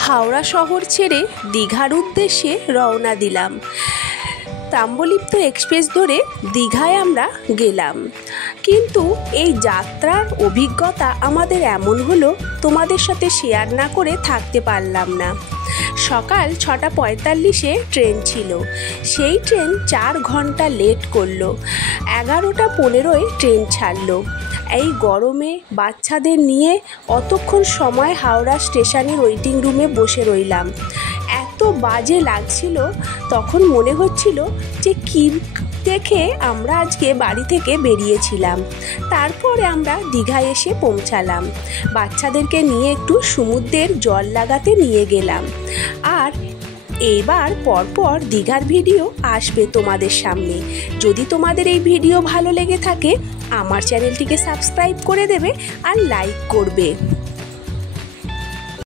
হাওড়া শহর ছেড়ে দীঘার উদ্দেশ্যে রওনা দিলাম। তাম্রলিপ্ত এক্সপ্রেস ধরে দীঘায় আমরা গেলাম। কিন্তু এই যাত্রার অভিজ্ঞতা আমাদের এমন হলো, তোমাদের সাথে শেয়ার না করে থাকতে পারলাম না। সকাল 6:45-এ ট্রেন ছিল। সেই ট্রেন 4 ঘন্টা লেট করলো। 11:15-য় ট্রেন ছাড়লো। এই গরমে বাচ্চাদের নিয়ে অতক্ষণ সময় হাওড়া স্টেশনের ওয়েটিং রুমে বসে রইলাম। এত বাজে লাগছিল, তখন মনে হচ্ছিল যে কি দেখে আমরা আজকে বাড়ি থেকে বেরিয়েছিলাম। তারপরে আমরা দীঘায় এসে পৌঁছালাম। বাচ্চাদেরকে নিয়ে একটু সমুদ্রের জল লাগাতে নিয়ে গেলাম। আর এবার পরপর দীঘার ভিডিও আসবে তোমাদের সামনে। যদি তোমাদের এই ভিডিও ভালো লেগে থাকে, আমার চ্যানেলটিকে সাবস্ক্রাইব করে দেবে আর লাইক করবে।